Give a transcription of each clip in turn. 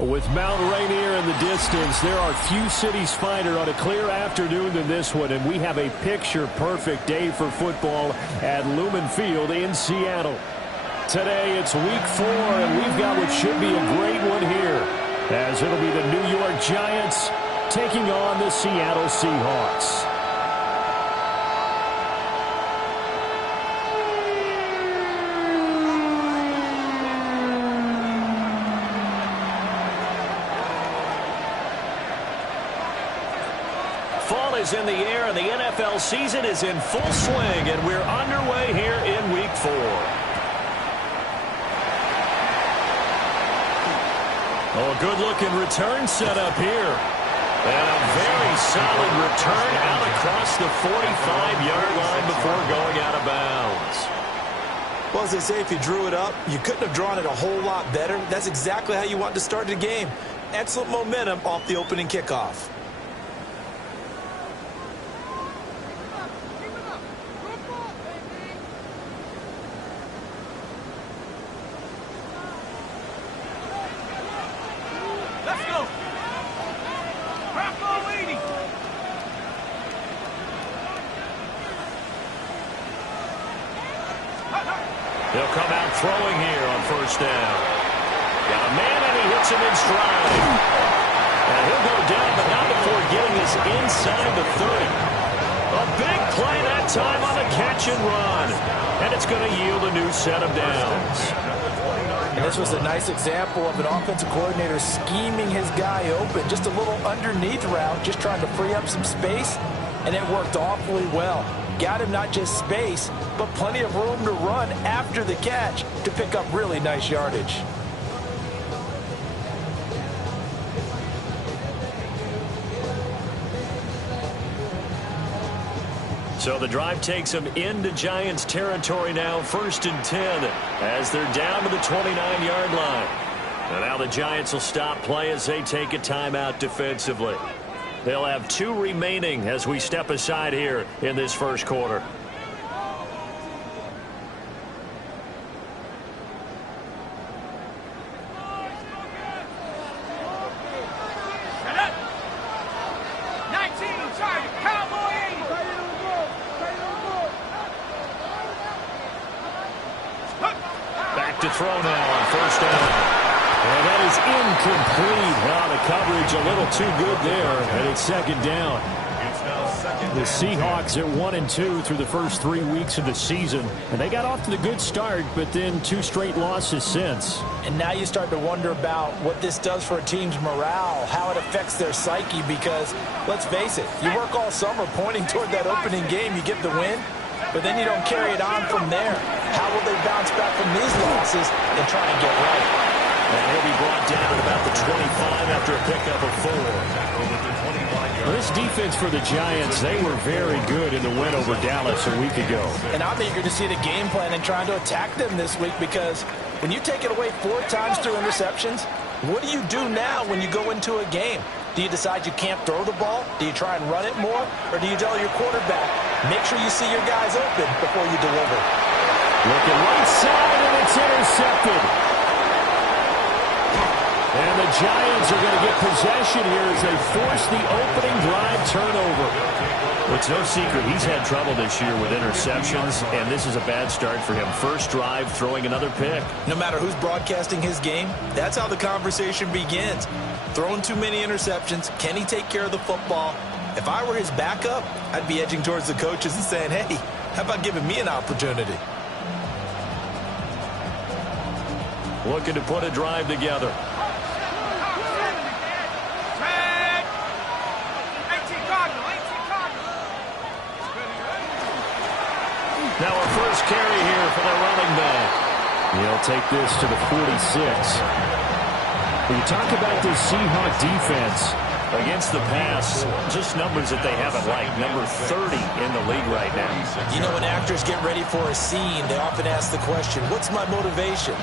With Mount Rainier in the distance, there are few cities finer on a clear afternoon than this one, and we have a picture-perfect day for football at Lumen Field in Seattle. Today, it's Week 4, and we've got what should be a great one here, as it'll be the New York Giants taking on the Seattle Seahawks. Fall is in the air, and the NFL season is in full swing, and we're underway here in Week 4. Oh, good-looking return set up here. And a very solid return out across the 45-yard line before going out of bounds. Well, as they say, if you drew it up, you couldn't have drawn it a whole lot better. That's exactly how you want to start the game. Excellent momentum off the opening kickoff. He'll come out throwing here on first down. Got a man, and he hits him in stride. And he'll go down, but not before getting us inside the 30. A big play that time on the catch and run. And it's going to yield a new set of downs. And this was a nice example of an offensive coordinator scheming his guy open. Just a little underneath route, just trying to free up some space. And it worked awfully well. Got him not just space, but plenty of room to run after the catch to pick up really nice yardage. So the drive takes them into Giants territory now, 1st and 10, as they're down to the 29-yard line. And now the Giants will stop play as they take a timeout defensively. They'll have 2 remaining as we step aside here in this first quarter. Back to throw now on first down. And that is incomplete. Now the coverage a little too good there, and it's second down. The Seahawks are 1-2 through the first 3 weeks of the season, and they got off to the good start, but then 2 straight losses since. And now you start to wonder about what this does for a team's morale, how it affects their psyche, because let's face it, you work all summer pointing toward that opening game, you get the win, but then you don't carry it on from there. How will they bounce back from these losses and try and get right? And he'll be brought down at about the 25 after a pickup of 4. This defense for the Giants, they were very good in the win over Dallas a week ago. And I'm eager to see the game plan and trying to attack them this week, because when you take it away 4 times through interceptions, what do you do now when you go into a game? Do you decide you can't throw the ball? Do you try and run it more? Or do you tell your quarterback, make sure you see your guys open before you deliver? Looking right side, and it's intercepted. And the Giants are going to get possession here as they force the opening drive turnover. Well, it's no secret he's had trouble this year with interceptions, and this is a bad start for him. First drive, throwing another pick. No matter who's broadcasting his game, that's how the conversation begins. Throwing too many interceptions, can he take care of the football? If I were his backup, I'd be edging towards the coaches and saying, hey, how about giving me an opportunity? Looking to put a drive together. Now a first carry here for the running back. He'll take this to the 46. When you talk about this Seahawk defense, against the pass, just numbers that they haven't liked. Number 30 in the league right now. You know, when actors get ready for a scene, they often ask the question, what's my motivation?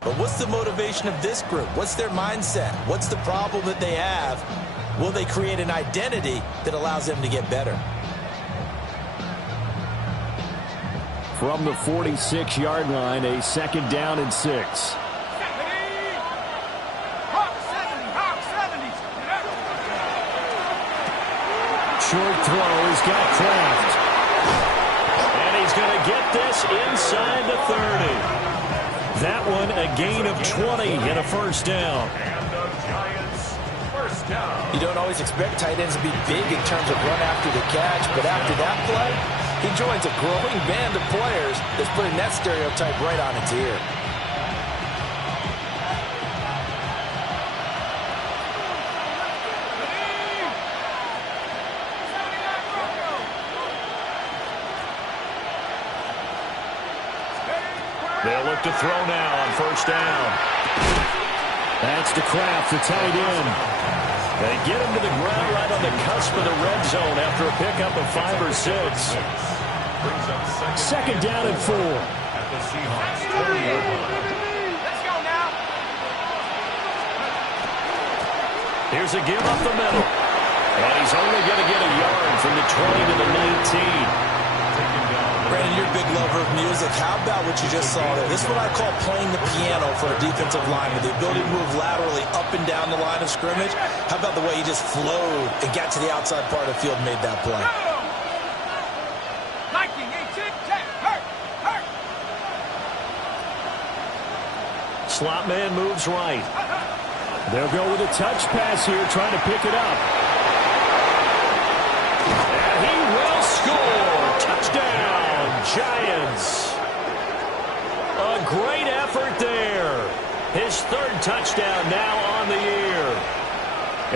But what's the motivation of this group? What's their mindset? What's the problem that they have? Will they create an identity that allows them to get better? From the 46-yard line, a 2nd down and 6. Short throw, he's got Kraft. And he's going to get this inside the 30. That one a gain of 20 and a first down. You don't always expect tight ends to be big in terms of run after the catch, but after that play, he joins a growing band of players that's putting that stereotype right on its ear. They'll look to throw now on first down. That's to Kraft, the tight end. They get him to the ground right on the cusp of the red zone after a pickup of 5 or 6. 2nd down and 4. Let's go now. Here's a give up the middle. And he's only going to get a yard from the 20 to the 19. Brandon, you're a big lover of music. How about what you just saw there? This is what I call playing the piano for a defensive lineman. The ability to move laterally up and down the line of scrimmage. How about the way he just flowed and got to the outside part of the field and made that play? Slot man moves right. They'll go with a touch pass here, trying to pick it up. And he will score. Touchdown, Giants. A great effort there. His 3rd touchdown now on the year.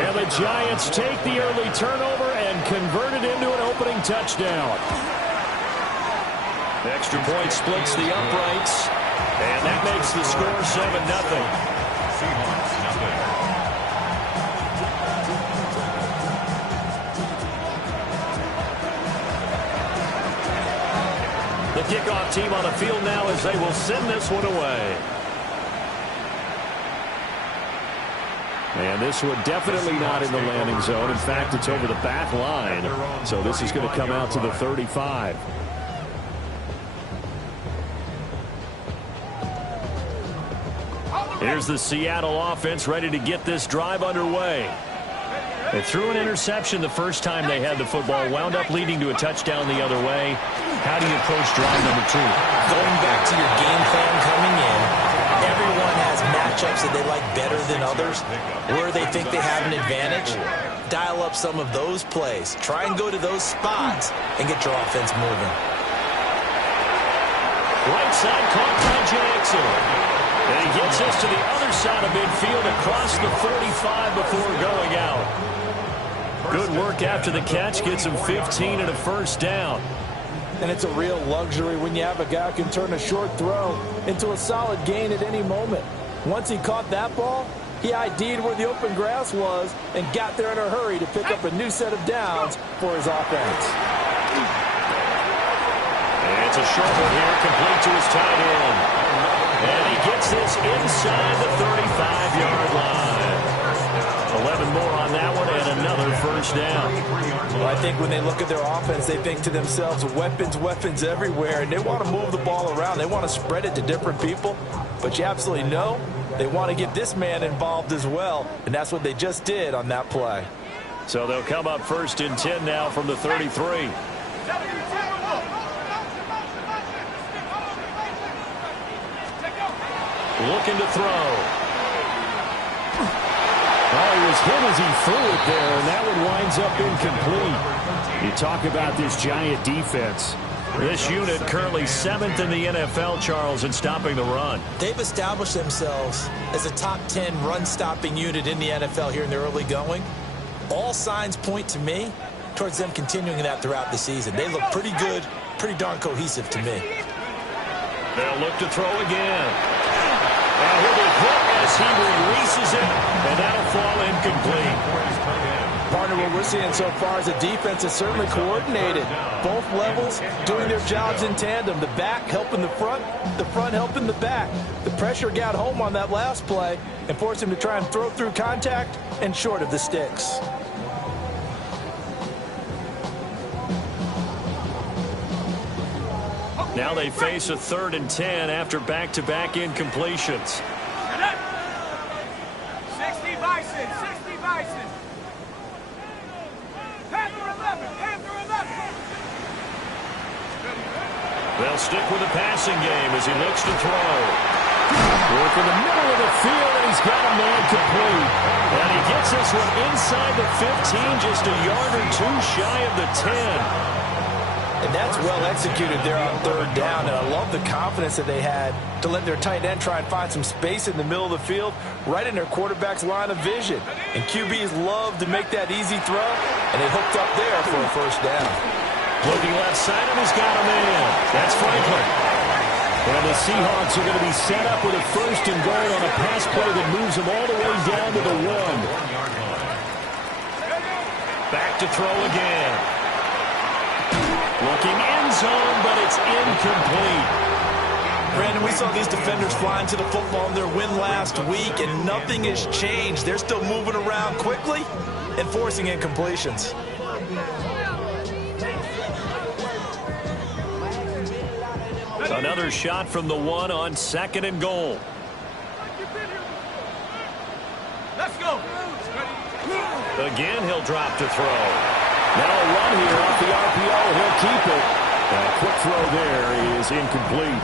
And the Giants take the early turnover and convert it into an opening touchdown. Extra point splits the uprights. And that makes the score 7-0. The kickoff team on the field now as they will send this one away. And this one definitely not in the landing zone. In fact, it's over the back line. So this is going to come out to the 35. Here's the Seattle offense ready to get this drive underway. They threw an interception the first time they had the football, wound up leading to a touchdown the other way. How do you approach drive number 2? Going back to your game plan coming in, everyone has matchups that they like better than others, where they think they have an advantage. Dial up some of those plays. Try and go to those spots and get your offense moving. Right side caught by Jackson. And he gets us to the other side of midfield across the 45 before going out. Good work after the catch. Gets him 15 and a first down. And it's a real luxury when you have a guy who can turn a short throw into a solid gain at any moment. Once he caught that ball, he ID'd where the open grass was and got there in a hurry to pick up a new set of downs for his offense. And it's a short one here, complete to his tight end. And he gets this inside the 35-yard line. 11 more on that one and another first down. Well, I think when they look at their offense, they think to themselves, weapons, weapons everywhere, and they want to move the ball around. They want to spread it to different people, but you absolutely know they want to get this man involved as well, and that's what they just did on that play. So they'll come up 1st and 10 now from the 33. Looking to throw. Oh, he was hit as he threw it there, and that one winds up incomplete. You talk about this Giant defense. This unit currently 7th in the NFL, Charles, in stopping the run. They've established themselves as a top 10 run-stopping unit in the NFL here in the early going. All signs point to me towards them continuing that throughout the season. They look pretty good, pretty darn cohesive to me. They'll look to throw again. And he'll be hit as he releases it, and that'll fall incomplete. Partner, what we're seeing so far is the defense is certainly coordinated. Both levels doing their jobs in tandem. The back helping the front helping the back. The pressure got home on that last play and forced him to try and throw through contact and short of the sticks. Now they face a 3rd and 10 after back-to-back incompletions. 60 Bison, 60 Bison. Panther 11, Panther 11. They'll stick with the passing game as he looks to throw. Work in the middle of the field, and he's got a man complete. And he gets this one inside the 15, just a yard or two shy of the 10. And that's well executed there on 3rd down. And I love the confidence that they had to let their tight end try and find some space in the middle of the field, right in their quarterback's line of vision. And QBs love to make that easy throw, and they hooked up there for a 1st down. Looking left side, and he's got a man. That's Franklin. And the Seahawks are going to be set up with a 1st and goal on a pass play that moves them all the way down to the 1. Back to throw again. Looking end zone, but it's incomplete. Brandon, we saw these defenders flying to the football in their win last week, and nothing has changed. They're still moving around quickly and forcing incompletions. Another shot from the 1 on 2nd and goal. Let's go. Again, he'll drop to throw. Now a run here off the RPO. He'll keep it. A quick throw there is incomplete.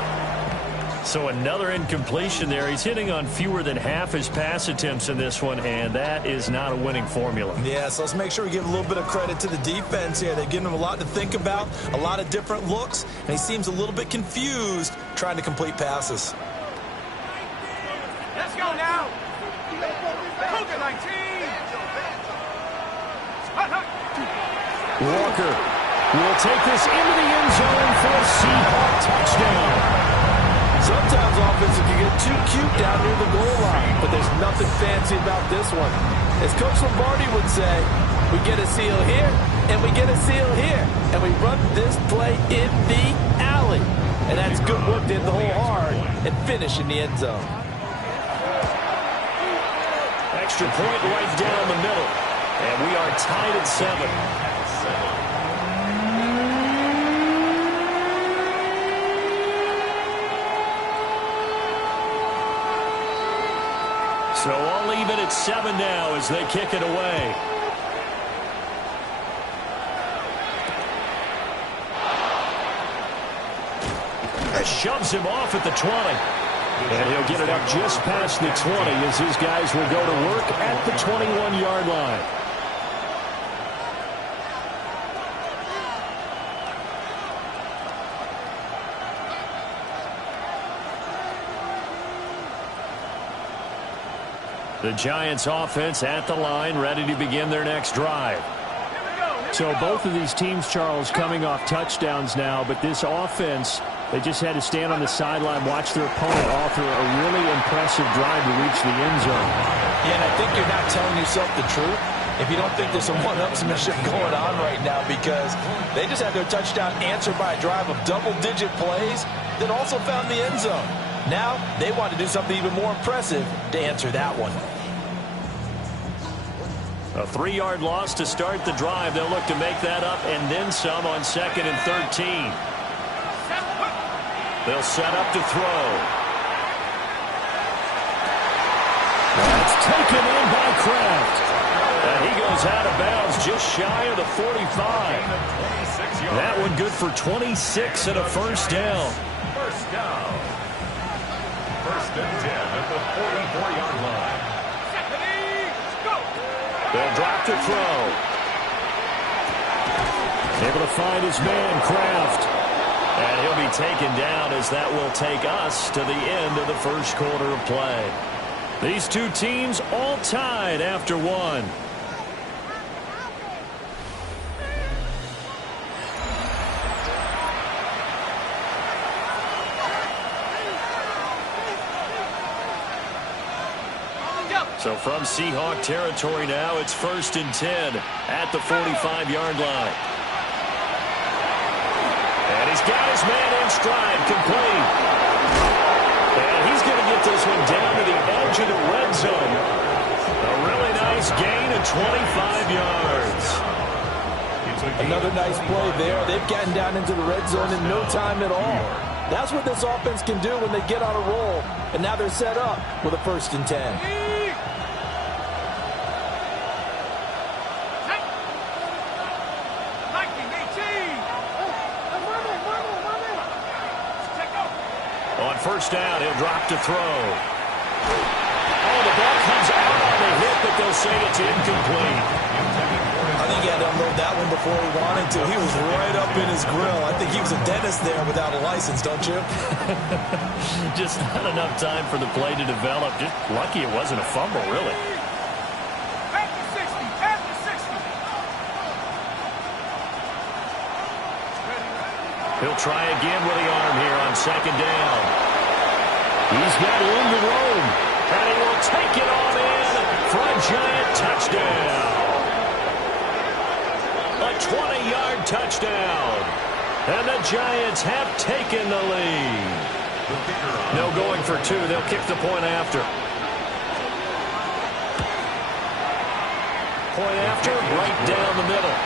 So another incompletion there. He's hitting on fewer than half his pass attempts in this one, and that is not a winning formula. Yeah, so let's make sure we give a little bit of credit to the defense here. They've given him a lot to think about, a lot of different looks, and he seems a little bit confused trying to complete passes. Let's go now. Cougar 19. Walker will take this into the end zone for a Seahawk touchdown. Sometimes offenses can get too cute down near the goal line, but there's nothing fancy about this one. As Coach Lombardi would say, we get a seal here, and we get a seal here, and we run this play in the alley. And that's good work to hit the hole hard and finish in the end zone. Extra point right down the middle, and we are tied at 7. So all even at 7 now as they kick it away. Shoves him off at the 20. And he'll get it up just past the 20 as his guys will go to work at the 21-yard line. The Giants offense at the line, ready to begin their next drive. So both of these teams, Charles, coming off touchdowns now, but this offense, they just had to stand on the sideline, watch their opponent author a really impressive drive to reach the end zone. Yeah, and I think you're not telling yourself the truth if you don't think there's some one-upsmanship going on right now, because they just had their touchdown answered by a drive of double-digit plays that also found the end zone. Now they want to do something even more impressive to answer that one. A 3-yard loss to start the drive. They'll look to make that up and then some on 2nd and 13. They'll set up to throw. That's taken in by Kraft. And he goes out of bounds just shy of the 45. That one good for 26 and a 1st down. First down. 1st and 10 at the 44-yard line. They'll drop to throw. Able to find his man, Kraft. And he'll be taken down as that will take us to the end of the 1st quarter of play. These two teams all tied after 1. So from Seahawk territory now, it's 1st and 10 at the 45-yard line. And he's got his man in stride, complete. And he's going to get this one down to the edge of the red zone. A really nice gain of 25 yards. Another nice play there. They've gotten down into the red zone in no time at all. That's what this offense can do when they get on a roll. And now they're set up with a 1st and 10. On 1st down, he'll drop to throw. Oh, the ball comes out on the hit, but they'll say it's incomplete. I think he had to unload that one before he wanted to. He was right up in his grill. I think he was a dentist there without a license, don't you? Just not enough time for the play to develop. Just lucky it wasn't a fumble, really. At the 60, at the 60. He'll try again with the arm here on 2nd down. He's got room to roam, and he will take it on in for a giant touchdown. A 20-yard touchdown, and the Giants have taken the lead. No going for 2. They'll kick the point after. Point after, right down the middle.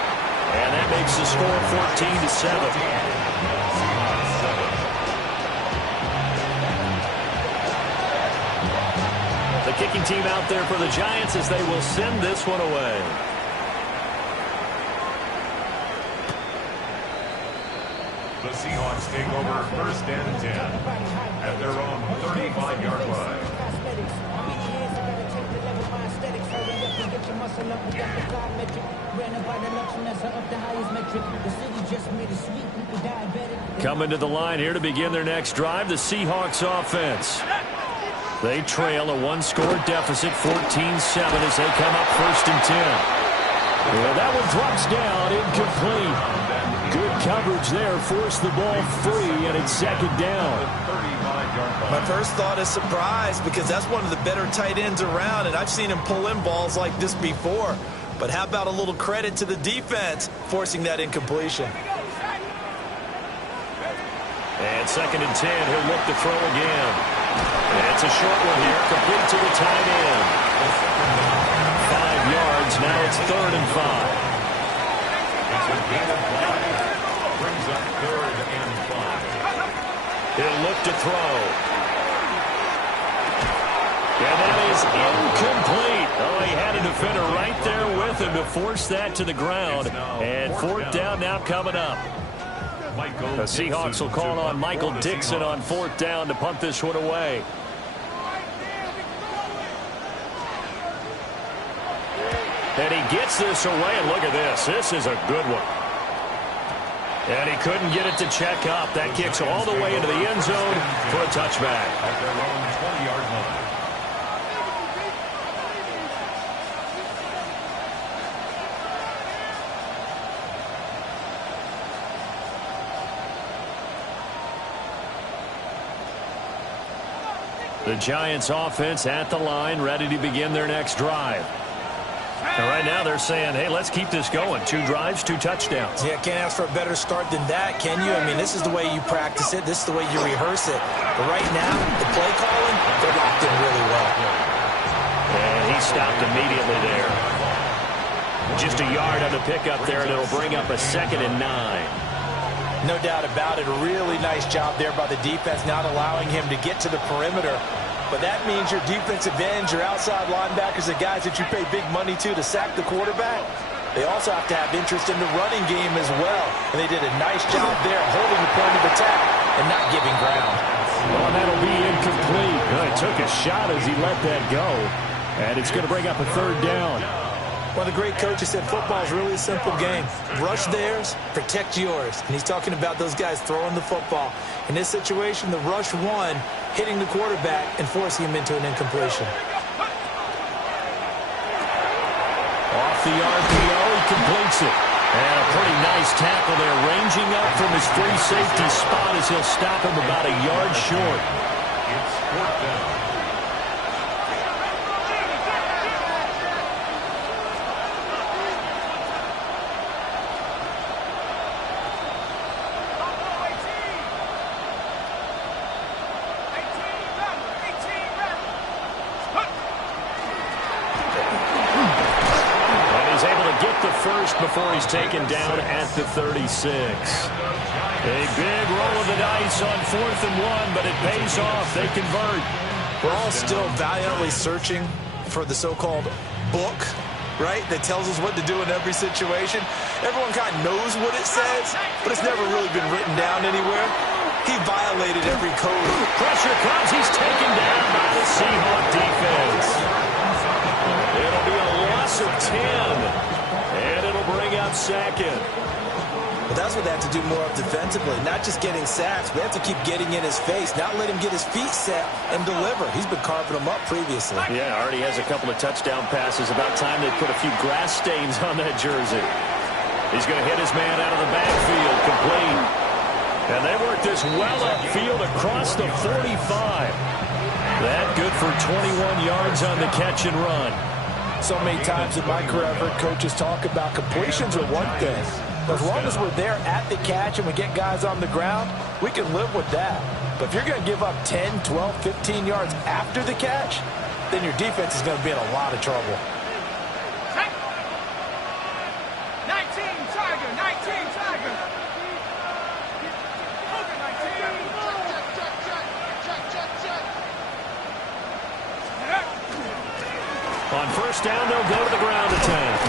And that makes the score 14-7. The kicking team out there for the Giants as they will send this one away. The Seahawks take over 1st and 10 at their own 35-yard line. Coming to the line here to begin their next drive, the Seahawks offense. They trail a 1-score deficit, 14-7 as they come up 1st and 10. Well, that one drops down, incomplete. Good coverage there, forced the ball free, and it's 2nd down. My first thought is surprise because that's one of the better tight ends around, and I've seen him pull in balls like this before. But how about a little credit to the defense forcing that incompletion? And 2nd and 10, he'll look to throw again. And it's a short one here, complete to the tight end. 5 yards, now it's 3rd and 5. Brings up 3rd and 5. He'll look to throw. And that is incomplete. Oh, he had a defender right there with him to force that to the ground. And 4th down now coming up. The Seahawks will call on Michael Dixon on 4th down to punt this one away. And he gets this away, and look at this. This is a good one. And he couldn't get it to check up. That kicks all the way into the end zone for a touchback. At their own 20-yard line. The Giants offense at the line, ready to begin their next drive. And right now they're saying, hey, let's keep this going. 2 drives, 2 touchdowns. Yeah, can't ask for a better start than that, can you? I mean, this is the way you practice it. This is the way you rehearse it. But right now, the play calling, they're locked in really well. And he stopped immediately there. Just a yard on the pickup there, and it'll bring up a 2nd and 9. No doubt about it. A really nice job there by the defense, not allowing him to get to the perimeter. But that means your defensive ends, your outside linebackers, the guys that you pay big money to sack the quarterback, they also have to have interest in the running game as well. And they did a nice job there holding the point of attack and not giving ground. Well, that'll be incomplete. Well, he took a shot as he let that go. And it's going to bring up a 3rd down. One of the great coaches said football is really a simple game. Rush theirs, protect yours. And he's talking about those guys throwing the football. In this situation, the rush one, hitting the quarterback and forcing him into an incompletion. Off the RPO, he completes it. And a pretty nice tackle there, ranging up from his free safety spot as he'll stop him about a yard short. It's 4th down. before he's taken down at the 36. A big roll of the dice on 4th and 1, but it pays off. They convert. We're all still valiantly searching for the so-called book, right, that tells us what to do in every situation. Everyone kind of knows what it says, but it's never really been written down anywhere. He violated every code. Pressure comes. He's taken down by the Seahawk defense. It'll be a loss of 10, and it'll bring out second. But that's what they have to do more of defensively, not just getting sacks. We have to keep getting in his face, not let him get his feet set and deliver. He's been carving them up previously. Yeah, already has a couple of touchdown passes. About time they put a few grass stains on that jersey. He's going to hit his man out of the backfield, complete. And they work this well upfield across the 45. That good for 21 yards on the catch and run. So many times in my career, I've heard coaches talk about completions are one thing. As long as we're there at the catch and we get guys on the ground, we can live with that. But if you're going to give up 10, 12, 15 yards after the catch, then your defense is going to be in a lot of trouble. 19, Tiger, 19, Tiger. Over 19. On first down, they'll go to the ground attack.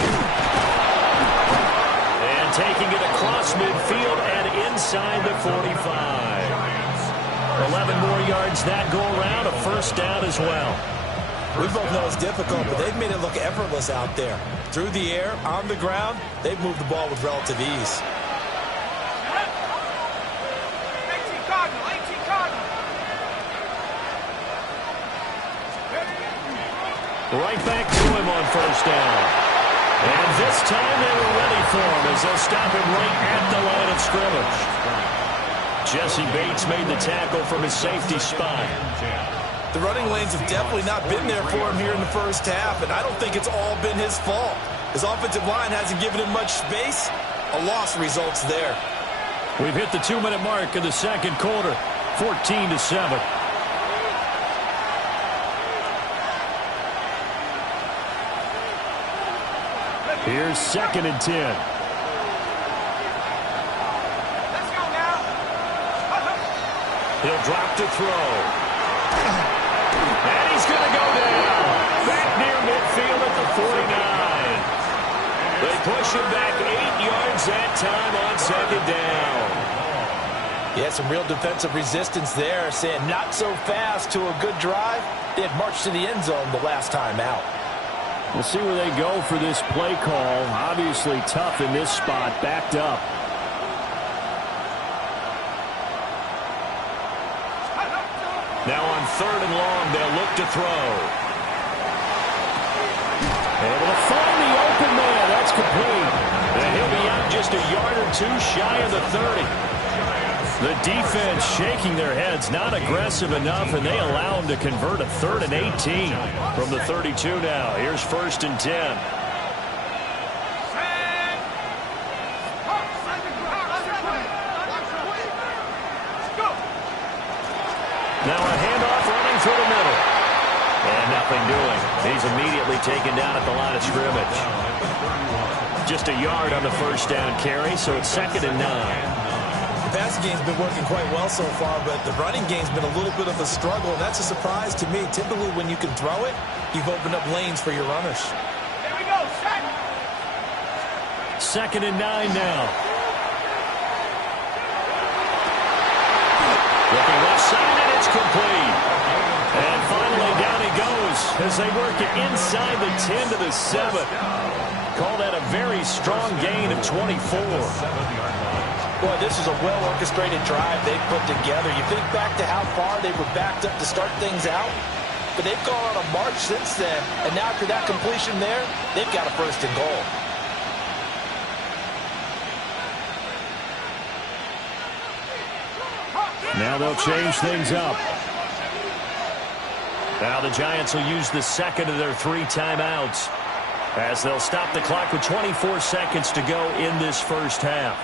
And taking it across midfield and inside the 45. 11 more yards that go around, a first down as well. We both know it's difficult, but they've made it look effortless out there. Through the air, on the ground, they've moved the ball with relative ease. 18 Cardinal, 18 Cardinal. Right back to him on first down. And this time they were ready for him as they'll stop him right at the line of scrimmage. Jesse Bates made the tackle from his safety spot. The running lanes have definitely not been there for him here in the first half, and I don't think it's all been his fault. His offensive line hasn't given him much space. A loss results there. We've hit the 2-minute mark in the second quarter, 14-7. Here's 2nd and 10. Let's go now. He'll drop to throw. And he's going to go down. Back near midfield at the 49. They push him back 8 yards that time on 2nd down. Yeah, some real defensive resistance there, saying not so fast to a good drive. They had marched to the end zone the last time out. We'll see where they go for this play call. Obviously tough in this spot, backed up. Now on 3rd and long, they'll look to throw. Able to find the open man. That's complete. And he'll be out just a yard or two shy of the 30. The defense shaking their heads, not aggressive enough, and they allow him to convert a 3rd and 18 from the 32 now. Here's 1st and 10. Now a handoff running through the middle. And nothing doing. He's immediately taken down at the line of scrimmage. Just a yard on the first down carry, so it's 2nd and 9. The passing game's been working quite well so far, but the running game's been a little bit of a struggle, and that's a surprise to me. Typically, when you can throw it, you've opened up lanes for your runners. Here we go, set. 2nd and 9 now. Looking left side, and it's complete. And finally, down he goes as they work it inside the 10 to the 7. Call that a very strong gain of 24. Boy, this is a well-orchestrated drive they've put together. You think back to how far they were backed up to start things out, but they've gone on a march since then, and now after that completion there, they've got a 1st and goal. Now they'll change things up. Now the Giants will use the 2nd of their 3 timeouts as they'll stop the clock with 24 seconds to go in this first half.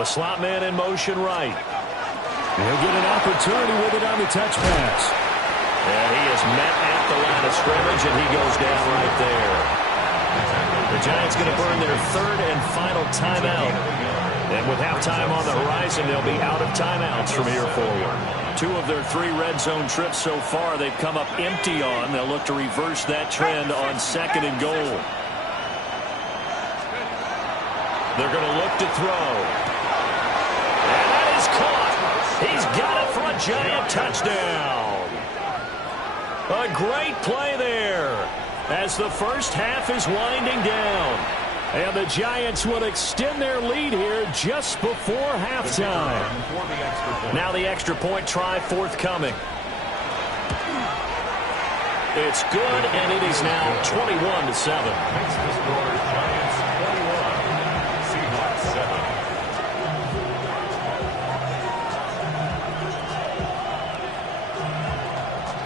The slot man in motion right. He'll get an opportunity with it on the touch pass. And he is met at the line of scrimmage, and he goes down right there. The Giants going to burn their third and final timeout. And with halftime on the horizon, they'll be out of timeouts from here forward. 2 of their 3 red zone trips so far, they've come up empty on. They'll look to reverse that trend on 2nd and goal. They're going to look to throw. And that is caught. He's got it for a Giant touchdown. A great play there as the first half is winding down. And the Giants will extend their lead here just before halftime. Now the extra point try forthcoming. It's good, and it is now 21-7. Makes the score Giants 21, Seahawks 7.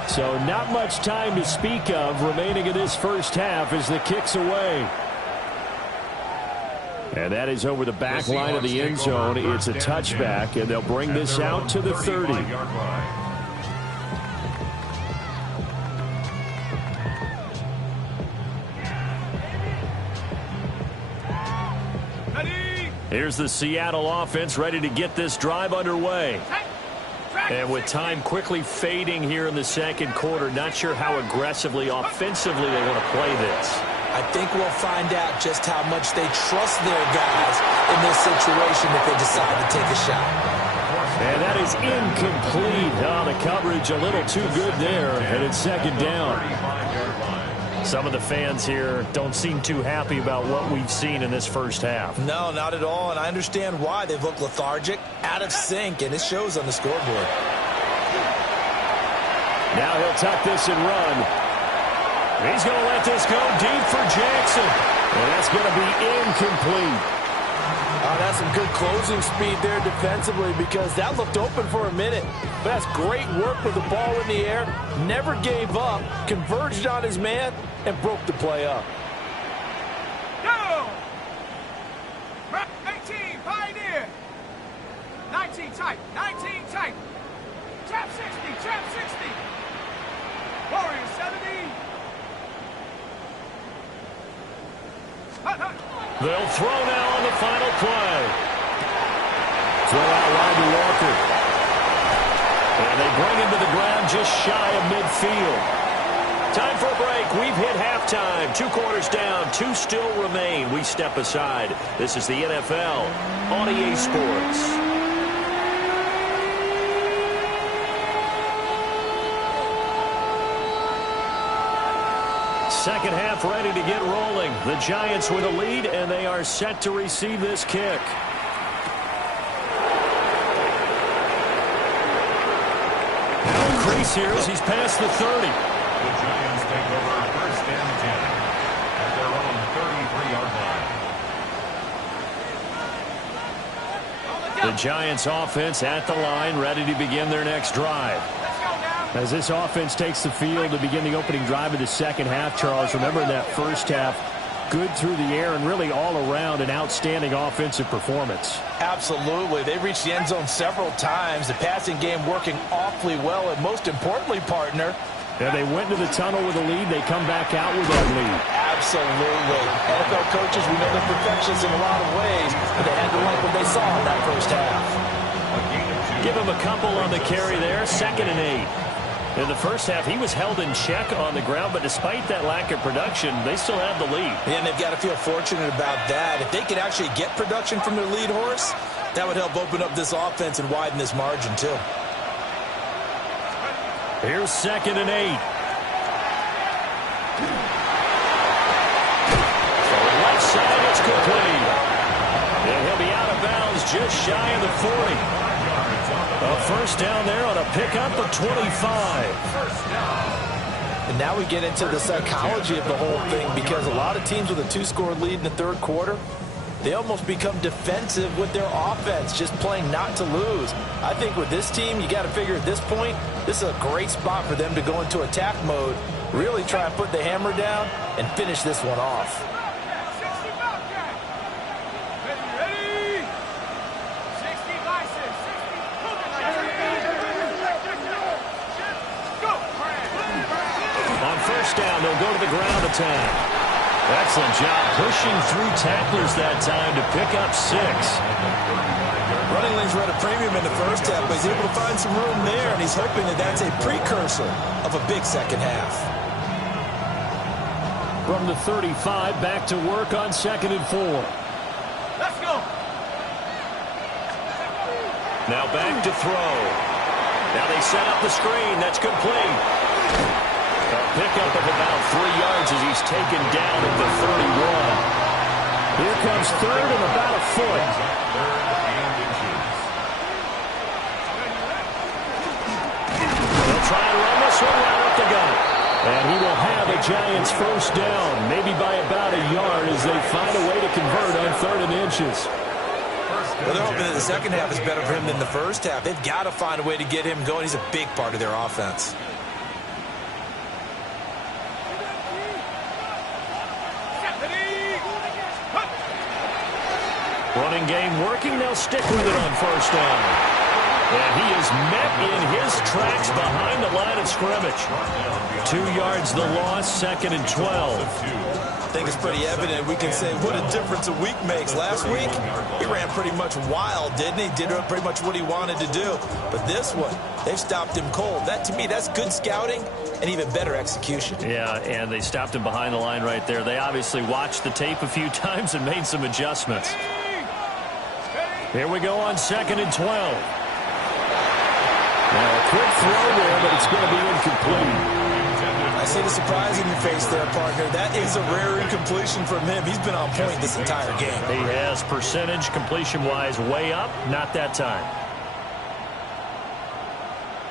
So not much time to speak of remaining in this first half as the kick's away. And that is over the back line of the end zone. It's a touchback, and they'll bring this out to the 30. Here's the Seattle offense ready to get this drive underway. And with time quickly fading here in the second quarter, not sure how aggressively, offensively they want to play this. I think we'll find out just how much they trust their guys in this situation if they decide to take a shot. And that is incomplete. Oh, the coverage a little too good there, and it's 2nd down. Some of the fans here don't seem too happy about what we've seen in this first half. No, not at all, and I understand why. They've looked lethargic, out of sync, and it shows on the scoreboard. Now he'll tuck this and run. He's going to let this go deep for Jackson. And that's going to be incomplete. Oh, that's some good closing speed there defensively because that looked open for a minute. But that's great work with the ball in the air. Never gave up, converged on his man, and broke the play up. Go! 18, Pioneer. 19 tight, 19 tight. Trap 60, trap 60. Warriors 70. They'll throw now on the final play. Throw out wide to Walker. And they bring him to the ground just shy of midfield. Time for a break. We've hit halftime. 2 quarters down. 2 still remain. We step aside. This is the NFL on EA Sports. Second half ready to get rolling. The Giants with a lead, and they are set to receive this kick. Now crease here as he's past the 30. The Giants take over 1st and 10 at their own 33-yard line. The Giants offense at the line, ready to begin their next drive. As this offense takes the field to begin the opening drive of the second half, Charles, remember in that first half, good through the air and really all around an outstanding offensive performance. Absolutely. They reached the end zone several times. The passing game working awfully well, and most importantly, partner, and they went to the tunnel with a lead. They come back out with that lead. Absolutely. NFL coaches, we know they're perfectionists in a lot of ways, but they had to like what they saw in that first half. Give him a couple on the carry there, 2nd and 8. In the first half, he was held in check on the ground, but despite that lack of production, they still have the lead. And they've got to feel fortunate about that. If they could actually get production from their lead horse, that would help open up this offense and widen this margin, too. Here's 2nd and 8. So left side, it's complete. And he'll be out of bounds just shy of the 40. A first down there on a pickup of 25. And now we get into the psychology of the whole thing because a lot of teams with a 2-score lead in the third quarter, they almost become defensive with their offense, just playing not to lose. I think with this team, you got to figure at this point, this is a great spot for them to go into attack mode, really try and put the hammer down and finish this one off. the ground attack. Excellent job pushing through tacklers that time to pick up 6. Running lanes were at a premium in the first half, but he's able to find some room there, and he's hoping that that's a precursor of a big second half. From the 35, back to work on 2nd and 4. Let's go. Now back to throw. Now they set up the screen. That's complete. A pickup of about 3 yards as he's taken down at the 31. Here comes 3rd and about a foot. They'll try and run this one right up the gut. And he will have a Giants first down, maybe by about a yard as they find a way to convert on 3rd and inches. Well, they're hoping that the second half is better for him than the first half. They've got to find a way to get him going. He's a big part of their offense. Running game working. They'll stick with it on first down. And he is met in his tracks behind the line of scrimmage. 2 yards the loss, 2nd and 12. I think it's pretty evident. We can say what a difference a week makes. Last week, he ran pretty much wild, didn't he? Did pretty much what he wanted to do. But this one, they've stopped him cold. That, to me, that's good scouting and even better execution. Yeah, and they stopped him behind the line right there. They obviously watched the tape a few times and made some adjustments. Here we go on 2nd and 12. Now a quick throw there, but it's going to be incomplete. I see the surprise in your face there, partner. That is a rare incompletion from him. He's been on point this entire game. He has percentage completion-wise way up, not that time.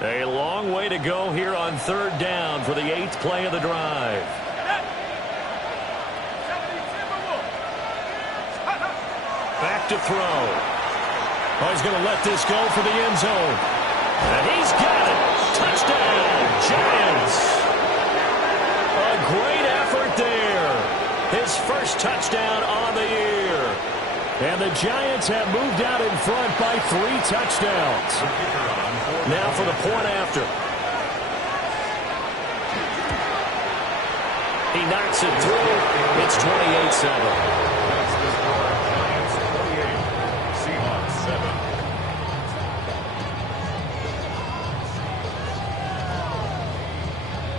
A long way to go here on 3rd down for the 8th play of the drive. Back to throw. Oh, he's going to let this go for the end zone. And he's got it. Touchdown, Giants. A great effort there. His first touchdown on the year. And the Giants have moved out in front by 3 touchdowns. Now for the point after. He knocks it through. It's 28-7.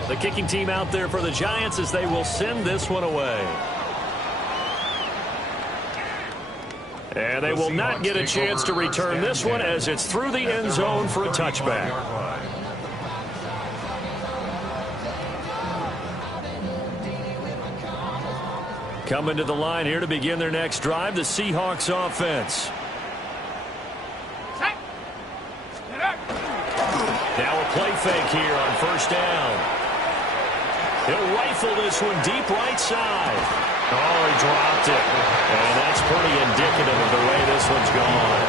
The kicking team out there for the Giants as they will send this one away. And they will not get a chance to return this one as it's through the end zone for a touchback. Coming to the line here to begin their next drive, the Seahawks offense. Now a play fake here on first down. He'll rifle this one deep right side. Oh, he dropped it. And that's pretty indicative of the way this one's gone.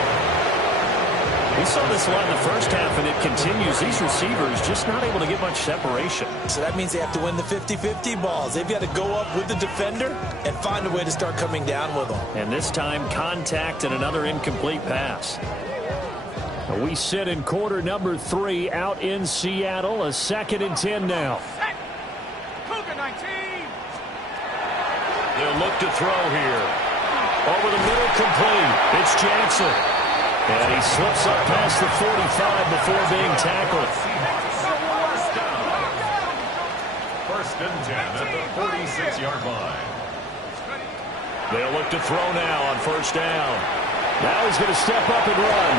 We saw this a lot in the first half, and it continues. These receivers just not able to get much separation. So that means they have to win the 50-50 balls. They've got to go up with the defender and find a way to start coming down with them. And this time, contact and another incomplete pass. We sit in quarter number 3 out in Seattle. A 2nd and 10 now. They'll look to throw here. Over the middle, complete. It's Jackson. And he slips up past the 45 before being tackled. First and 10 at the 46-yard line. They'll look to throw now on first down. Now he's going to step up and run.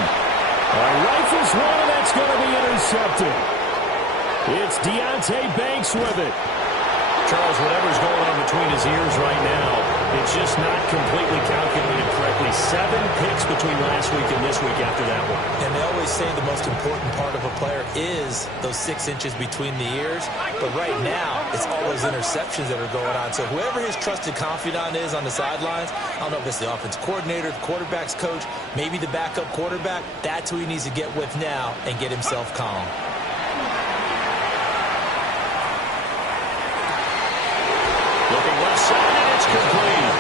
Rifles one, and that's going to be intercepted. It's Deonte Banks with it. Charles, whatever's going on between his ears right now, it's just not completely calculated correctly. 7 picks between last week and this week after that one. And they always say the most important part of a player is those 6 inches between the ears. But right now, it's all those interceptions that are going on. So whoever his trusted confidant is on the sidelines, I don't know if it's the offense coordinator, the quarterback's coach, maybe the backup quarterback, that's who he needs to get with now and get himself calm. Looking left side, and it's complete.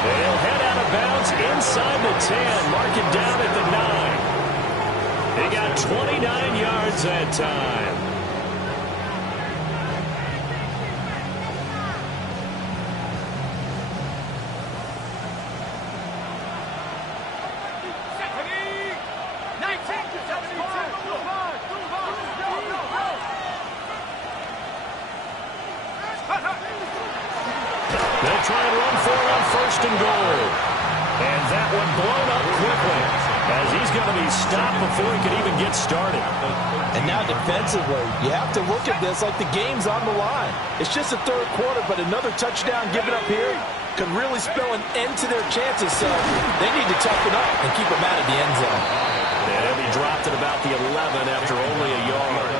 They'll head out of bounds inside the 10. Mark it down at the 9. They got 29 yards that time. first and goal. And that one blown up quickly as he's going to be stopped before he can even get started. And now defensively, you have to look at this like the game's on the line. It's just the third quarter, but another touchdown given up here could really spell an end to their chances. So they need to toughen up and keep them out of the end zone. And he'll be dropped at about the 11 after only a yard.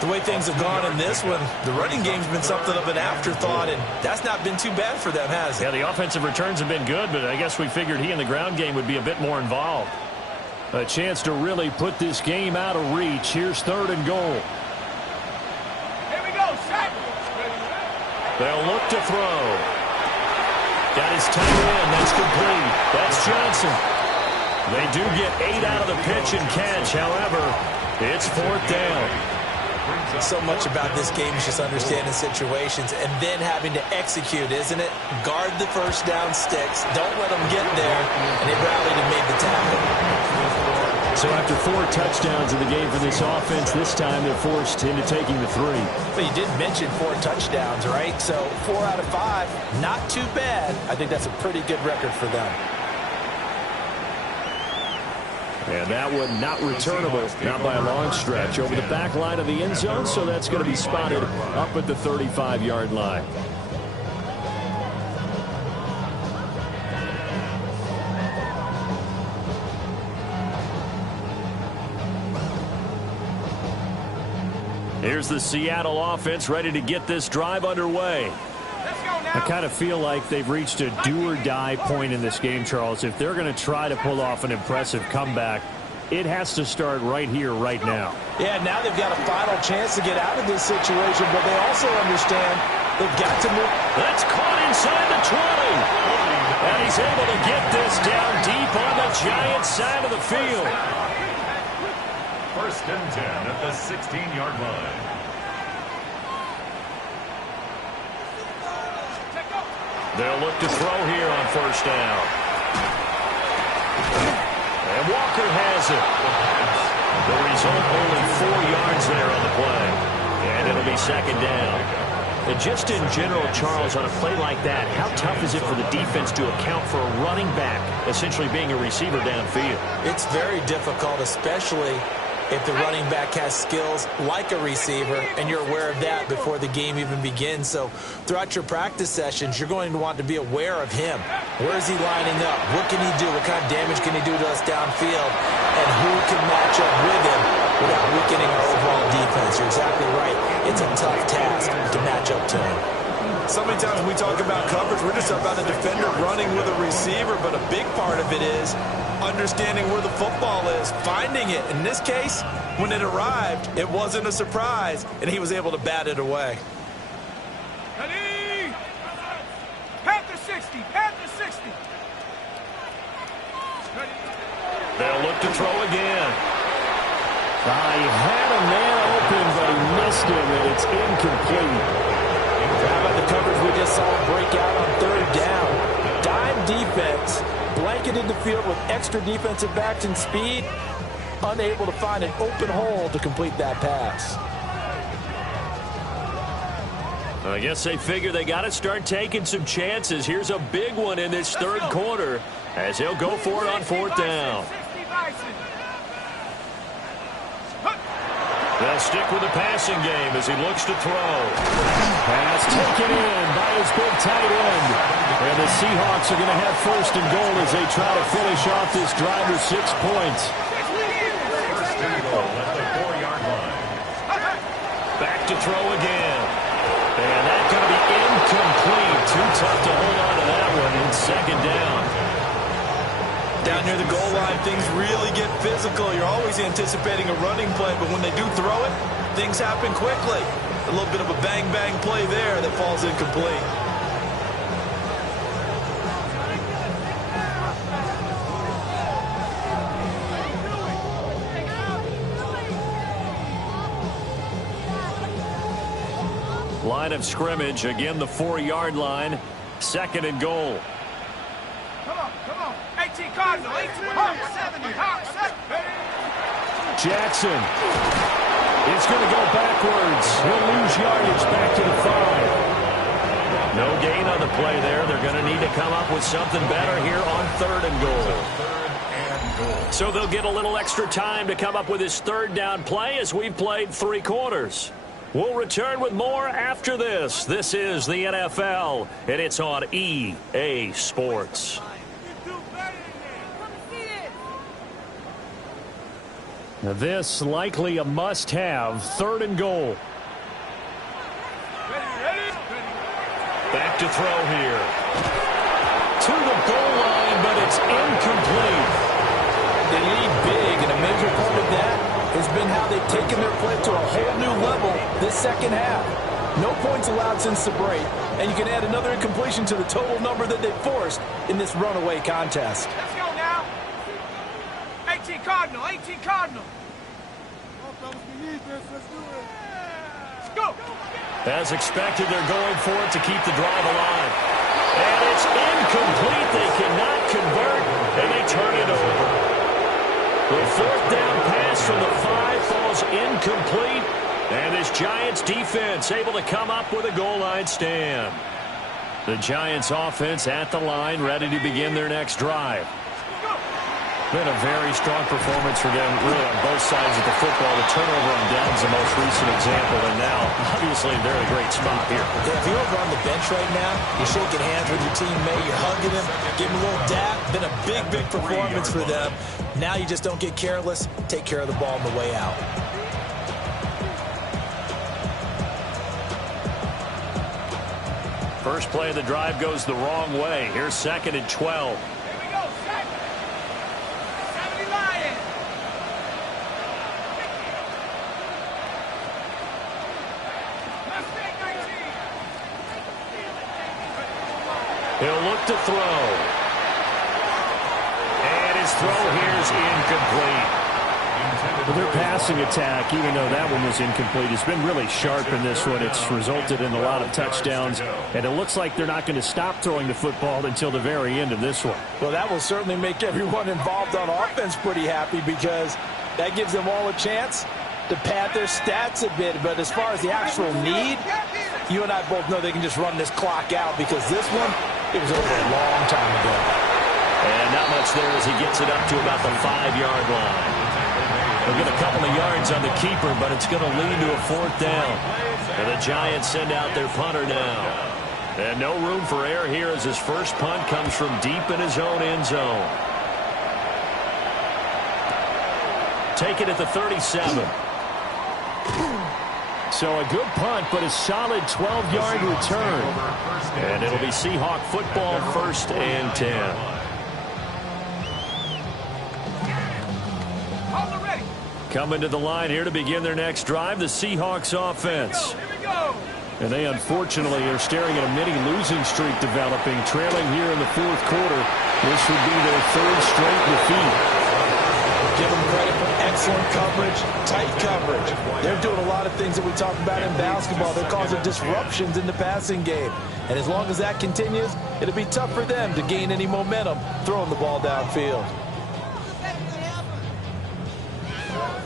The way things have gone in this one, the running game's been something of an afterthought, and that's not been too bad for them, has it? Yeah, the offensive returns have been good, but I guess we figured he in the ground game would be a bit more involved. A chance to really put this game out of reach. Here's third and goal. Here we go, set. They'll look to throw. Got his tight end. That's complete. That's Johnson. They do get 8 out of the pitch and catch. However, it's fourth down. So much about this game is just understanding situations and then having to execute, isn't it? Guard the first down sticks. Don't let them get there. And they rallied and made the tackle. So after 4 touchdowns in the game for this offense, this time they're forced into taking the 3. But you did mention 4 touchdowns, right? So 4 out of 5, not too bad. I think that's a pretty good record for them. And that one not returnable, not by a long stretch, over the back line of the end zone, so that's going to be spotted up at the 35-yard line. Here's the Seattle offense ready to get this drive underway. I kind of feel like they've reached a do-or-die point in this game, Charles. If they're going to try to pull off an impressive comeback, it has to start right here, right now. Yeah, now they've got a final chance to get out of this situation, but they also understand they've got to move. That's caught inside the 20. And he's able to get this down deep on the Giants side of the field. First and 10 at the 16-yard line. They'll look to throw here on first down. And Walker has it. The result, only 4 yards there on the play. And it'll be second down. And just in general, Charles, on a play like that, how tough is it for the defense to account for a running back essentially being a receiver downfield? It's very difficult, especially if the running back has skills like a receiver, and you're aware of that before the game even begins. So throughout your practice sessions, you're going to want to be aware of him. Where is he lining up? What can he do? What kind of damage can he do to us downfield? And who can match up with him without weakening our overall defense? You're exactly right. It's a tough task to match up to him. So many times when we talk about coverage, we're just about a defender running with a receiver, but a big part of it is understanding where the football is, finding it. In this case, when it arrived, it wasn't a surprise, and he was able to bat it away. Ready? Panther 60, Panther 60. Ready? They'll look to throw again. He had a man open, but he missed him, and it's incomplete. How about the coverage we just saw him break out on third down? Dime defense, blanketed the field with extra defensive backs and speed, unable to find an open hole to complete that pass. I guess they figure they got to start taking some chances. Here's a big one in this third quarter as he'll go for it on fourth down. They'll stick with the passing game as he looks to throw. Pass taken in by his big tight end. And the Seahawks are going to have first and goal as they try to finish off this drive with 6 points. First and goal at the 4-yard line. Back to throw again. And that's going to be incomplete. Too tough to hold on to that one. It's second down. Down near the goal line, things really get physical. You're always anticipating a running play, but when they do throw it, things happen quickly. A little bit of a bang-bang play there that falls incomplete. Line of scrimmage, again the 4-yard line. Second and goal. Come on. 18 Cardinal, 18 Hawk 70, Hawk 70. Jackson is going to go backwards. He'll lose yardage back to the 5. No gain on the play there. They're going to need to come up with something better here on 3rd and goal. So they'll get a little extra time to come up with his 3rd down play as we've played 3 quarters. We'll return with more after this. This is the NFL, and it's on EA Sports. Now this likely a must-have, 3rd and goal. Back to throw here. To the goal line, but it's incomplete. They lead big, and a major part of that has been how they've taken their play to a whole new level this second half. No points allowed since the break, and you can add another incompletion to the total number that they forced in this runaway contest. Let's go now. 18 Cardinal, 18 Cardinal. Let's go. As expected, they're going for it to keep the drive alive. And it's incomplete. They cannot convert, and they turn it over. The 4th down pass from the 5 falls incomplete, and this Giants defense able to come up with a goal line stand. The Giants offense at the line, ready to begin their next drive. Been a very strong performance for them, really, on both sides of the football. The turnover on downs the most recent example, and now, obviously, they're in a great spot here. Yeah, if you're over on the bench right now, you're shaking hands with your teammate, you're hugging him, giving him a little dap. Been a big, big performance for them. Now you just don't get careless. Take care of the ball on the way out. First play of the drive goes the wrong way. Here's 2nd and 12. He'll look to throw. And his throw here is incomplete. Well, their passing attack, even though that one was incomplete, has been really sharp in this one. It's resulted in a lot of touchdowns, and it looks like they're not going to stop throwing the football until the very end of this one. Well, that will certainly make everyone involved on offense pretty happy because that gives them all a chance to pad their stats a bit. But as far as the actual need, you and I both know they can just run this clock out because this one, it was over a long time ago. And not much there as he gets it up to about the 5-yard line. They'll get a couple of yards on the keeper, but it's going to lead to a 4th down. And the Giants send out their punter now. And no room for error here as his first punt comes from deep in his own end zone. Take it at the 37. So a good punt, but a solid 12-yard return. And it'll be Seahawk football, 1st and 10. Coming to the line here to begin their next drive, the Seahawks offense. And they unfortunately are staring at a mini losing streak developing, trailing here in the 4th quarter. This would be their 3rd straight defeat. Give them credit for excellent coverage, tight coverage. They're doing a lot of things that we talk about in basketball. They're causing disruptions in the passing game. And as long as that continues, it'll be tough for them to gain any momentum throwing the ball downfield.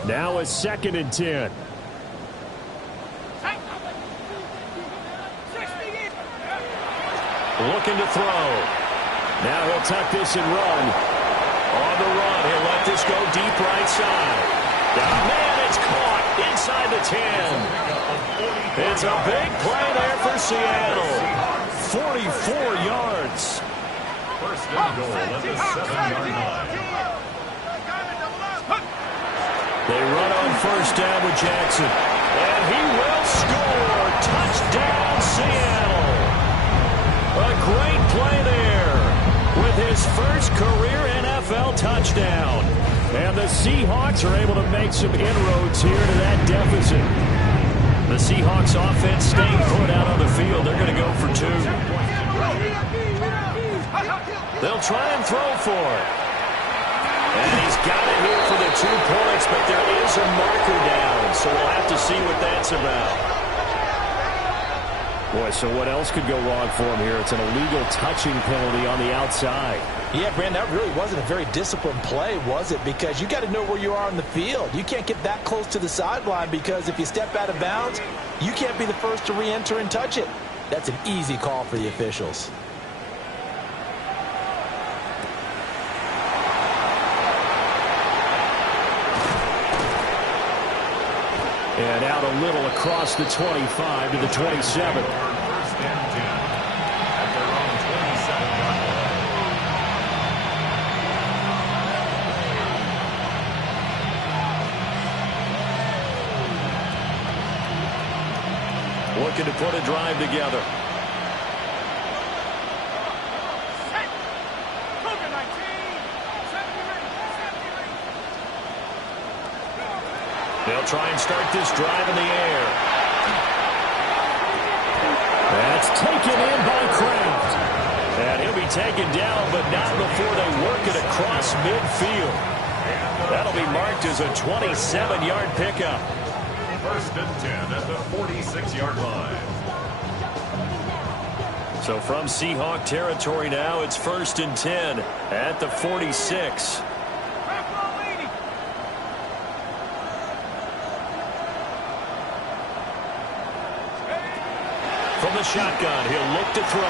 Now a 2nd and 10. Looking to throw. Now he'll tuck this and run. On the run, he'll let this go deep right side. Man, it's caught inside the 10. It's a big play there for Seattle. 44 yards. 1st and goal at the 7-yard line. They run on 1st down with Jackson. And he will score. Touchdown, Seattle. A great play there with his first career NFL touchdown. And the Seahawks are able to make some inroads here to that deficit. The Seahawks offense staying put out on the field. They're going to go for 2. They'll try and throw for it. And he's got it here for the 2 points, but there is a marker down, so we'll have to see what that's about. Boy, so what else could go wrong for him here? It's an illegal touching penalty on the outside. Yeah, Brandon, that really wasn't a very disciplined play, was it? Because you got to know where you are on the field. You can't get that close to the sideline because if you step out of bounds, you can't be the first to re-enter and touch it. That's an easy call for the officials. And out a little across the 25 to the 27. First and 10 at their own 27-yard line. Looking to put a drive together. They'll try and start this drive in the air. That's taken in by Kraft. And he'll be taken down, but not before they work it across midfield. That'll be marked as a 27-yard pickup. First and 10 at the 46-yard line. So from Seahawk territory now, it's first and 10 at the 46. From the shotgun, he'll look to throw.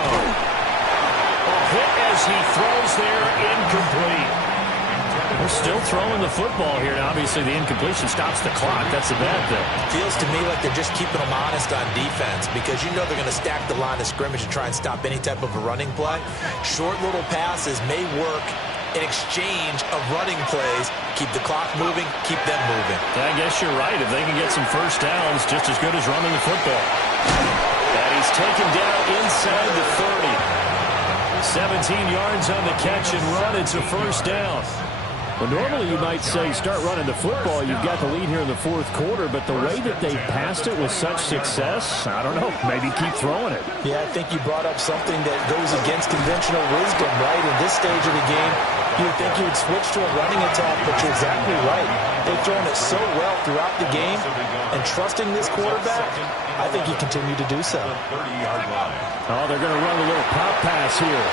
A hit as he throws there, incomplete. They're still throwing the football here. And obviously, the incompletion stops the clock. That's a bad thing. Feels to me like they're just keeping them honest on defense because you know they're going to stack the line of scrimmage and try and stop any type of a running play. Short little passes may work in exchange of running plays. Keep the clock moving, keep them moving. I guess you're right. If they can get some first downs, just as good as running the football. And he's taken down inside the 30. 17 yards on the catch and run. It's a first down. Well, normally you might say start running the football. You've got the lead here in the fourth quarter, but the way that they passed it with such success, I don't know, maybe keep throwing it. Yeah, I think you brought up something that goes against conventional wisdom, right? In this stage of the game, you would think you would switch to a running attack, but you're exactly right. They've thrown it so well throughout the game, and trusting this quarterback, I think he continued to do so. Oh, they're going to run a little pop pass here.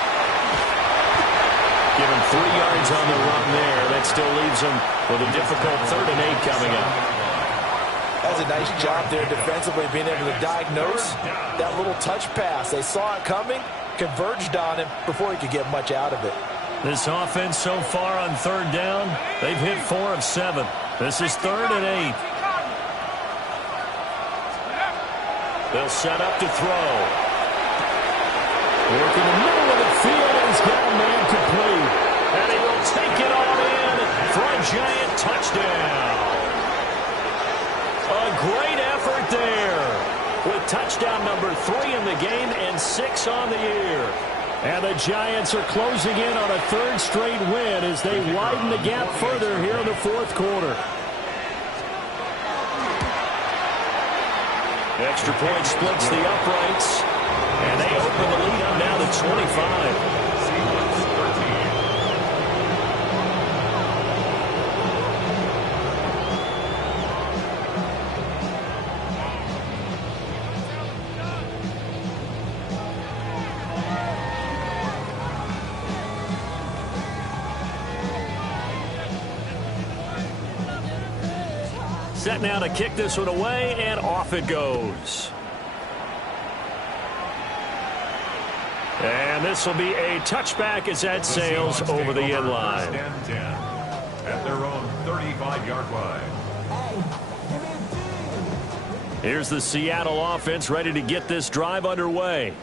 Give him 3 yards on the run there. That still leaves him with a difficult 3rd and 8 coming up. That's a nice job there defensively, being able to diagnose that little touch pass. They saw it coming, converged on him before he could get much out of it. This offense so far on 3rd down, they've hit 4 of 7. This is 3rd and 8. They'll set up to throw. Working the middle of the field, and he's got a man complete. And he will take it all in for a giant touchdown. A great effort there with touchdown number 3 in the game and 6 on the year. And the Giants are closing in on a 3rd straight win as they widen the gap further here in the fourth quarter. Extra point splits the uprights. And they open the lead up now to 25. Set now to kick this one away, and off it goes. And this will be a touchback as that sails over the end line. At their own 35-yard line. Here's the Seattle offense ready to get this drive underway.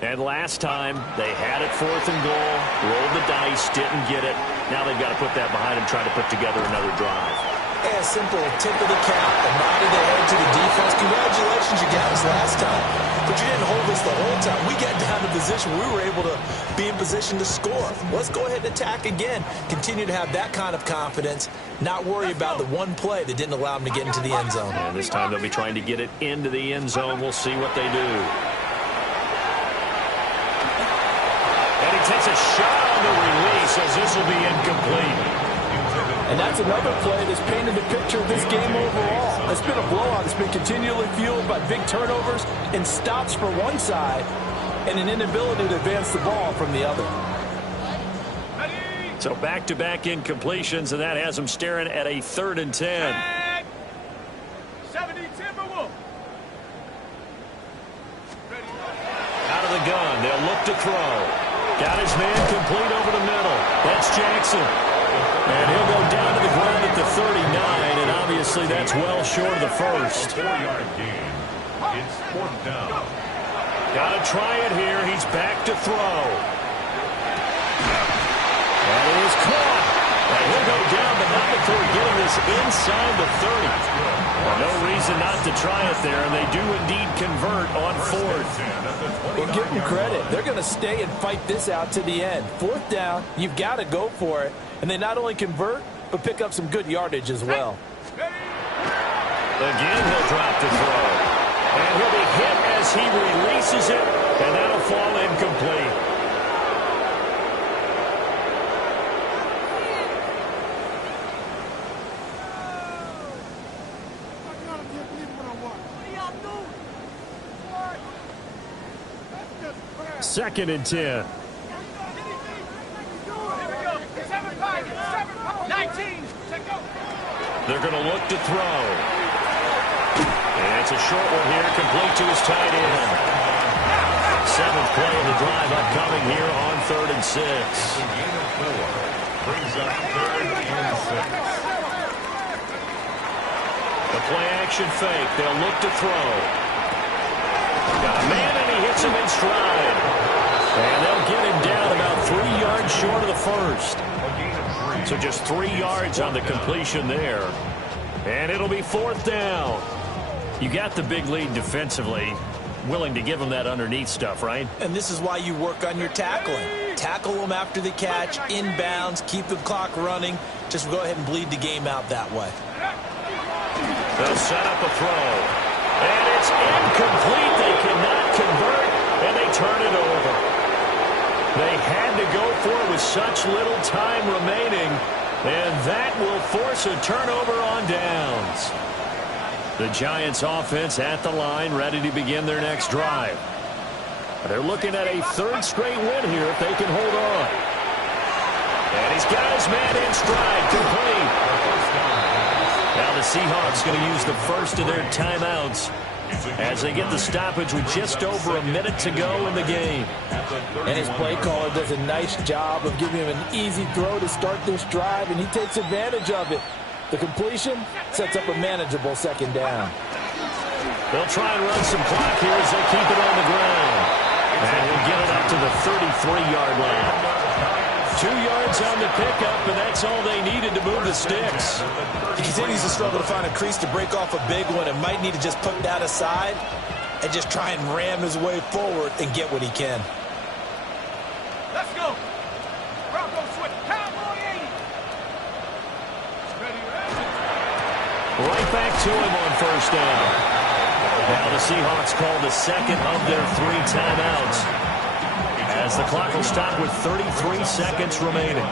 And last time, they had it 4th and goal, rolled the dice, didn't get it. Now they've got to put that behind them, try to put together another drive. And a simple tip of the cap, a nod of the head to the defense. Congratulations, you got us last time. But you didn't hold us the whole time. We got down to position. We were able to be in position to score. Let's go ahead and attack again. Continue to have that kind of confidence. Not worry about the one play that didn't allow them to get into the end zone. And this time they'll be trying to get it into the end zone. We'll see what they do. And he takes a shot on the release as this will be incomplete. And that's another play that's painted the picture of this game overall. It's been a blowout. It's been continually fueled by big turnovers and stops for one side and an inability to advance the ball from the other. So back-to-back incompletions, and that has them staring at a 3rd and 10. 70 Timberwolves. they'll look to throw. Got his man complete over the middle. That's Jackson. And he'll go down to the ground at the 39, and obviously that's well short of the first. 4-yard gain. It's 4th down. Got to try it here. He's back to throw. That is caught. And he'll go down, but not before getting this inside the 30. Well, no reason not to try it there, and they do indeed convert on 4th. Well, give them credit. They're going to stay and fight this out to the end. 4th down, you've got to go for it. And they not only convert, but pick up some good yardage as well. Again, he'll drop the throw. And he'll be hit as he releases it, and that'll fall incomplete. Second and 10. They're going to look to throw. And it's a short one here, complete to his tight end. 7th play of the drive upcoming here on 3rd and 6. Gain of 4 brings up 3rd and 6. The play action fake. They'll look to throw. Got a man, and he hits him in stride. And they'll get him down about 3 yards short of the first. So just 3 yards on the completion there. And it'll be 4th down. You got the big lead defensively. Willing to give them that underneath stuff, right? And this is why you work on your tackling. Tackle them after the catch, inbounds, keep the clock running. Just go ahead and bleed the game out that way. They'll set up a throw. And it's incomplete. They cannot convert, and they turn it over. They had to go for it with such little time remaining, and that will force a turnover on downs. The Giants offense at the line, ready to begin their next drive. They're looking at a 3rd straight win here if they can hold on. And he's got his man in stride, complete. Now the Seahawks going to use the first of their timeouts as they get the stoppage with just over a minute to go in the game. And his play caller does a nice job of giving him an easy throw to start this drive, and he takes advantage of it. The completion sets up a manageable 2nd down. They'll try and run some clock here as they keep it on the ground. And we'll get it up to the 33-yard line. 2 yards on the pickup, and that's all they needed to move the sticks. He continues to struggle to find a crease to break off a big one and might need to just put that aside and just try and ram his way forward and get what he can. Let's go. Bronco switch. Cowboy 80. Right back to him on 1st down. Now the Seahawks call the 2nd of their 3 timeouts, as the clock will stop with 33 seconds remaining.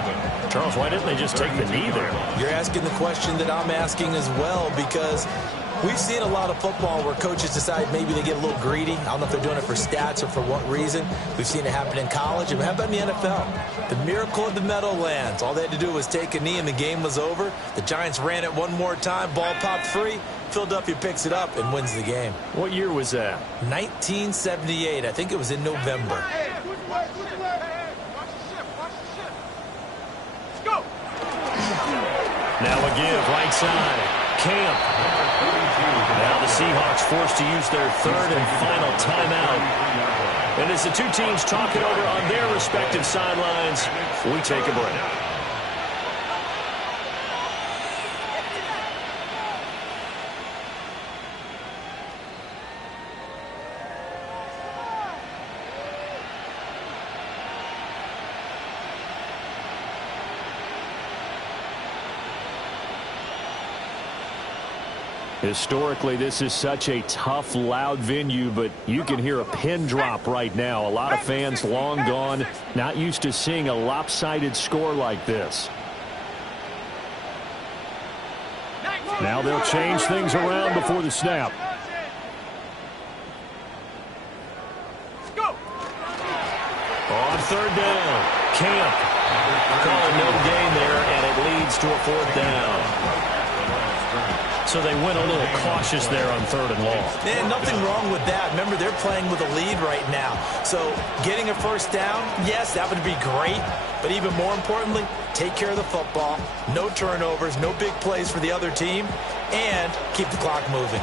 Charles, why didn't they just take the knee there? You're asking the question that I'm asking as well, because we've seen a lot of football where coaches decide maybe they get a little greedy. I don't know if they're doing it for stats or for what reason. We've seen it happen in college. And how about in the NFL? The miracle of the Meadowlands. All they had to do was take a knee and the game was over. The Giants ran it one more time. Ball popped free. Philadelphia picks it up and wins the game. What year was that? 1978. I think it was in November. Now a give, right side. Camp. Now the Seahawks forced to use their 3rd and final timeout. And as the two teams talk it over on their respective sidelines, we take a break. Historically, this is such a tough, loud venue, but you can hear a pin drop right now. A lot of fans long gone, not used to seeing a lopsided score like this. Now they'll change things around before the snap. On 3rd down, Camp. Calling no gain there, and it leads to a 4th down. So they went a little cautious there on 3rd and long. And nothing wrong with that. Remember, they're playing with a lead right now. So getting a first down, yes, that would be great. But even more importantly, take care of the football. No turnovers, no big plays for the other team, and keep the clock moving.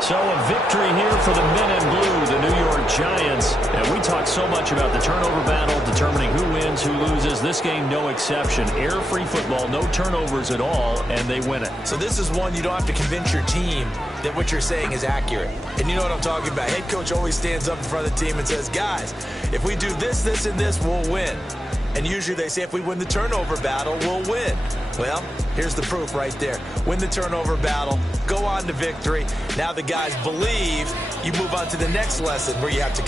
So a victory here for the men in blue, the New York Giants. And we talked so much about the turnover battle, determining who wins, who loses. This game, no exception. Air-free football, no turnovers at all, and they win it. So this is one you don't have to convince your team that what you're saying is accurate. And you know what I'm talking about. Head coach always stands up in front of the team and says, guys, if we do this, this, and this, we'll win. And usually they say if we win the turnover battle, we'll win. Well, here's the proof right there. Win the turnover battle, go on to victory. Now the guys believe. You move on to the next lesson where you have to